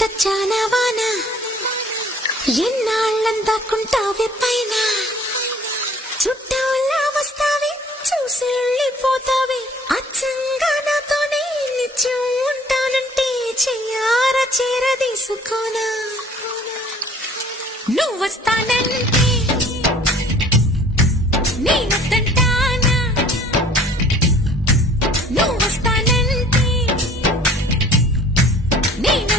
చానా వాన ఎన్నాళ్ళందాకుంటావే పైన చుట్టాలా వస్తావే చూసి వెళ్ళిపోతావే అచ్చంగా నాతోనే నిత్యం ఉంటానంటే చెయ్యార చేరదీసుకోనా తీసుకోనా వస్తానంటే నేనొద్దంటానా నువ్వు వస్తానంటే నేను